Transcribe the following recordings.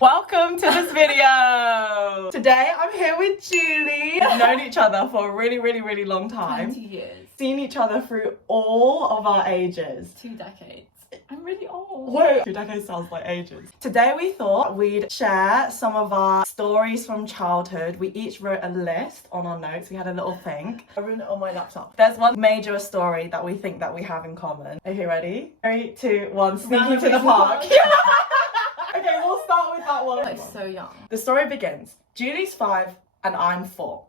Welcome to this video. Today I'm here with Julie. We've known each other for a really long time. 20 years. Seen each other through all of our ages. 2 decades. I'm really old. Whoa, 2 decades sounds like ages. Today we thought we'd share some of our stories from childhood. We each wrote a list on our notes. We had a little think. I wrote it on my laptop. There's one major story that we think that we have in common. Are you ready? 3, 2, 1. Sneaking to the park. Okay, we'll start with that one. Like so young. The story begins. Julie's 5 and I'm 4.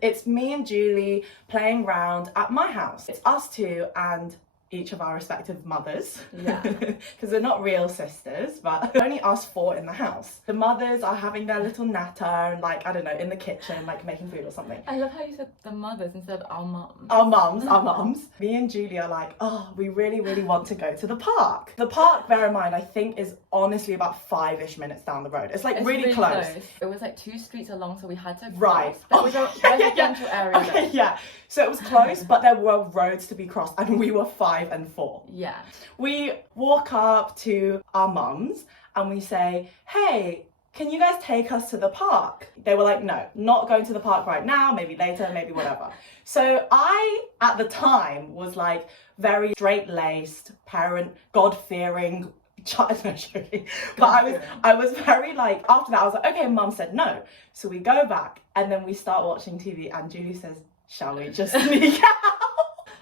It's me and Julie playing round at my house. It's us two and each of our respective mothers. Yeah. Because they're not real sisters, but only us 4 in the house. The mothers are having their little natter and like, I don't know, in the kitchen, like making food or something. I love how you said the mothers instead of our mums. Our mums. Me and Julie are like, oh, we really want to go to the park. The park, bear in mind, I think is honestly about 5-ish minutes down the road. It's like it's really close. It was like 2 streets along, so we had to cross. Right. There was a residential area. Okay, yeah. So it was close, but there were roads to be crossed and we were 5 and 4. Yeah. We walk up to our mums and we say, hey, can you guys take us to the park? They were like, no, not going to the park right now, maybe later, maybe whatever. So I, at the time, was like very straight-laced, parent, God-fearing child, no, joking. But I was very like, after that, I was like, okay, mum said no. So we go back and then we start watching TV and Julie says, shall we just sneak out?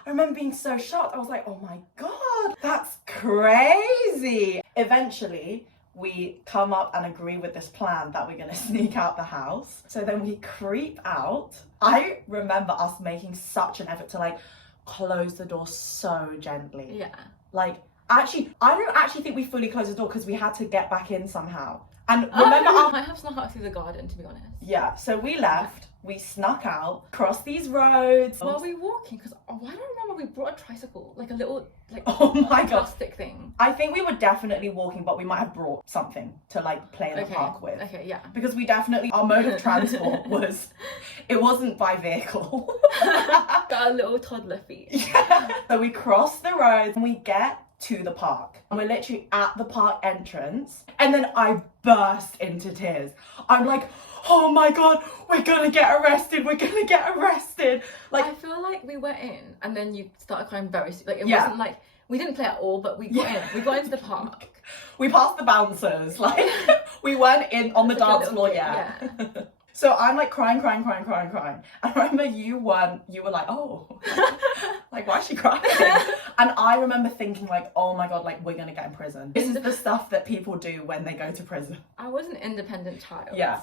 I remember being so shocked. I was like, oh my God, that's crazy. Eventually, we come up and agree with this plan that we're gonna sneak out the house. So then we creep out. I remember us making such an effort to like close the door so gently. Yeah. Like, actually, I don't actually think we fully closed the door because we had to get back in somehow. And remember, I might have snuck out through the garden, to be honest. Yeah, so we left. We snuck out, crossed these roads. Were we walking? Because I don't remember we brought a tricycle, like a little, like, oh my God, plastic thing. I think we were definitely walking, but we might have brought something to like play in the park with. Okay, yeah. Because we definitely, our mode of transport it wasn't by vehicle. Got a little toddler feet. Yeah. So we cross the road and we get to the park. And we're literally at the park entrance. And then I burst into tears. I'm like, oh my God, we're gonna get arrested. We're gonna get arrested. Like, I feel like we went in and then you started crying very soon. Like, it wasn't like, we didn't play at all, but we got in. We got into the park. We passed the bouncers. Like, we weren't in on the dance floor yet. Yeah. So I'm like crying. And I remember you were like, oh, like, why is she crying? And I remember thinking like, oh my God, like, we're gonna get in prison. This is the stuff that people do when they go to prison. I was an independent child. Yeah.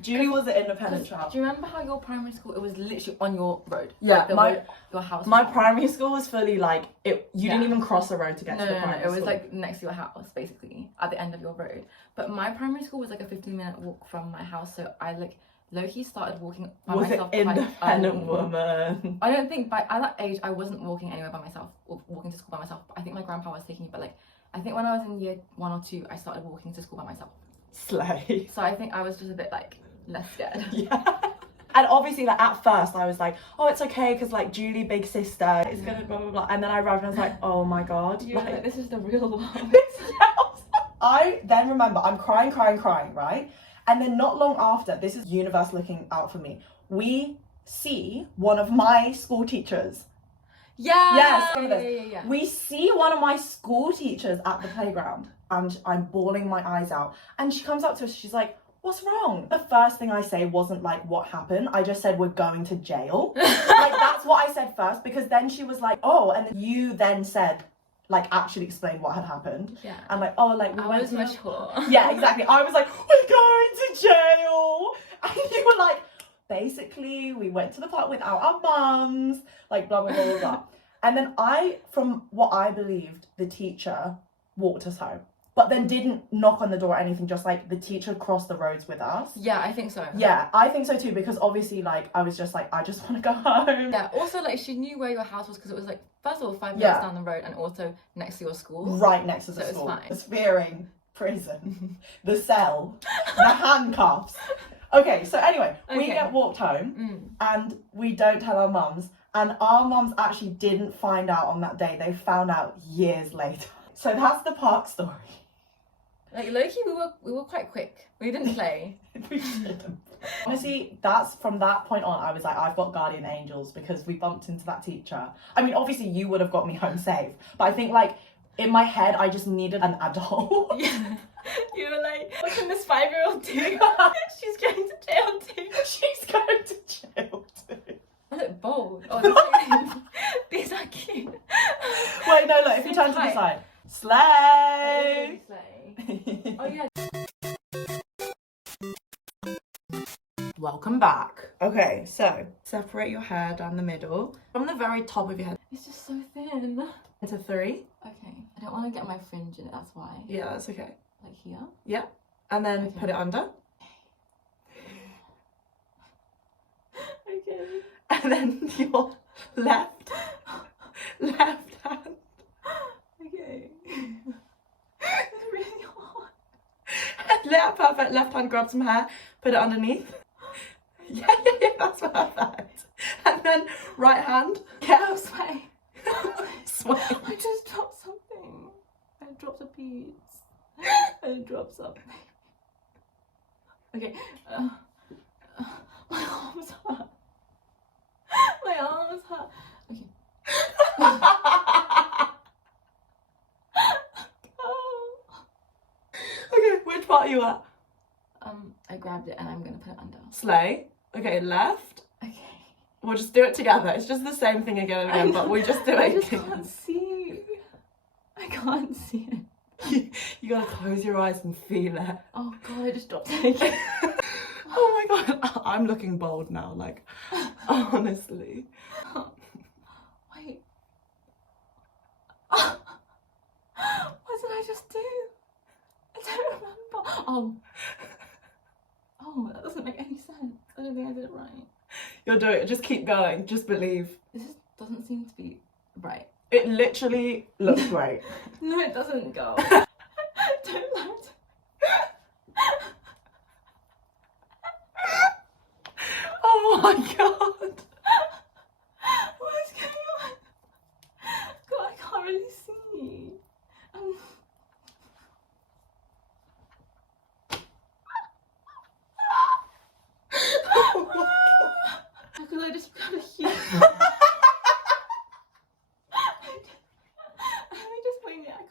Julie was an independent child. Do you remember how your primary school, it was literally on your road? Yeah, like your house. My primary school was fully like, you didn't even cross a road to get to the primary school. It was like next to your house, basically, at the end of your road. But my primary school was like a 15-minute walk from my house, so I like low-key started walking by myself. Was an independent woman. I don't think at that age I wasn't walking anywhere by myself, or walking to school by myself. But I think my grandpa was taking me, but like, I think when I was in year 1 or 2, I started walking to school by myself. Slay. So I think I was just a bit like, less scared. Yeah. And obviously, like, at first I was like, oh, it's okay because like Julie, big sister, is gonna blah blah blah. And then I arrived and I was like, oh my God, You were like, this is the real one. I then remember I'm crying, right? And then not long after, this is universe looking out for me. We see one of my school teachers. Yeah. Yes. Yeah. We see one of my school teachers at the playground, and I'm bawling my eyes out. And she comes up to us. She's like, what's wrong? The first thing I say wasn't like, what happened? I just said, we're going to jail. Like, that's what I said first, because then she was like, oh, and you then said, like, actually explain what had happened. Yeah. And like, oh, like, we went to mature. Yeah, exactly. I was like, we're going to jail. And you were like, basically, we went to the park without our mums, like, blah, blah, blah, blah, blah. And then from what I believed, the teacher walked us home. But then didn't knock on the door or anything, just like the teacher crossed the roads with us. Yeah, I think so. Yeah, I think so too, because obviously, like, I was just like, I just want to go home. Yeah, also, like, she knew where your house was because it was, like, first of all, 5 minutes down the road and also next to your school. Right next to the school. So it's fine. Fearing prison, the cell, the handcuffs. Okay, so anyway, we get walked home and we don't tell our mums. And our mums actually didn't find out on that day. They found out years later. So that's the park story. Like low-key, we were quite quick. We didn't play. We shouldn't. Honestly, that's from that point on, I was like, I've got guardian angels because we bumped into that teacher. I mean, obviously you would have got me home safe, but I think like in my head, I just needed an adult. Yeah. You were like, what can this 5-year-old do? She's going to jail too. She's going to jail too. I look bold. Oh, these are cute. Wait, no, look, if you turn to the side. Slay! Slay. Oh yeah. Welcome back. Okay, so separate your hair down the middle. From the very top of your head. It's just so thin. It's a 3. Okay. I don't want to get my fringe in it, that's why. Yeah, that's okay. Like here? Yeah. And then Okay. put it under. Okay. And then your left hand. Okay. It's really hard. And perfect. Left hand, grab some hair, put it underneath. Yeah, that's perfect. And then right hand. Yeah, I'm sweating. Sway. I just dropped something. I dropped a piece. I dropped something. Okay. My arms hurt. My arms hurt. Okay. Okay, which part are you at? I grabbed it and I'm gonna put it under. Slay. Okay, left. Okay. We'll just do it together. It's just the same thing again and again, but we just do it I just again. can't see. I can't see it. You gotta close your eyes and feel it. Oh god, I just dropped it again. Oh my god, I'm looking bold now, like, honestly. Wait. What did I just do? I don't remember. Oh, that doesn't make any sense. I don't think I did it right. You'll do it, just keep going, just believe. This doesn't seem to be right. It literally looks great. No, it doesn't go. Don't lie to Oh my god. What is going on? God, I can't really see. Oh my god. How could I just grab a huge... I just wait it. I can't.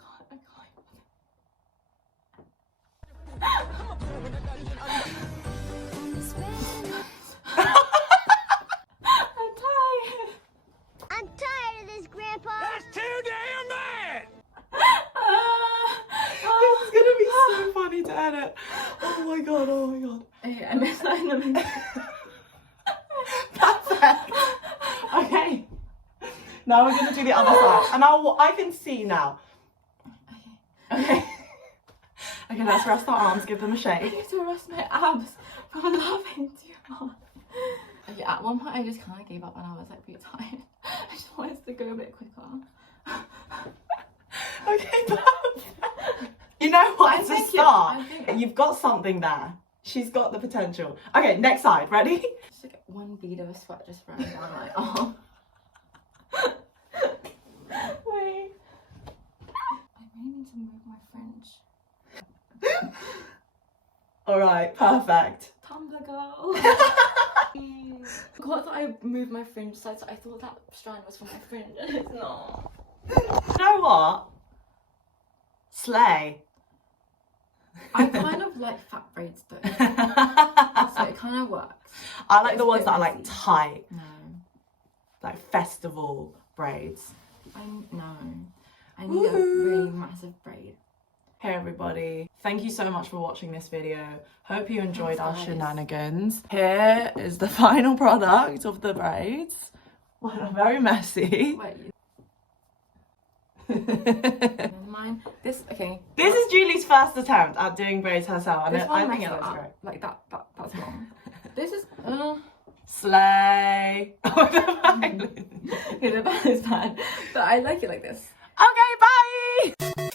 I'm tired. I'm tired of this, Grandpa. That's too damn bad! This is gonna be so funny to edit. Oh my god, oh my god. Okay, I missed that in the middle. Perfect. Okay. Now we're gonna do the other side. And I can see now. Okay. Okay, let's rest our arms, give them a I shake. need to rest my abs from laughing too hard. Okay, at one point I just kind of gave up and I was like pretty tired. I just wanted to go a bit quicker. Okay, perfect. You know what, as a start, you've got something there. She's got the potential. Okay, next side, ready? Just like one bead of sweat just running down my arm. Wait. I really need to move my fringe. Alright, perfect. Tumblr girl. God, I moved my fringe side, so I thought that strand was for my fringe, and it's not. You know what? Slay. I kind of like fat braids though, so it kind of works. I like the It's a ones bit that are like messy. tight, No, like festival braids. I need a really massive braid. Hey everybody, thank you so much for watching this video. Hope you enjoyed our Thanks, guys. shenanigans. Here is the final product of the braids. Well, they're very messy. Wait. Never mind. This okay. This is Julie's first attempt at doing braids herself, and This one I think it messed looks up. great. Like that's wrong. This is Slay. okay, the bad is bad, but I like it like this. Okay, bye.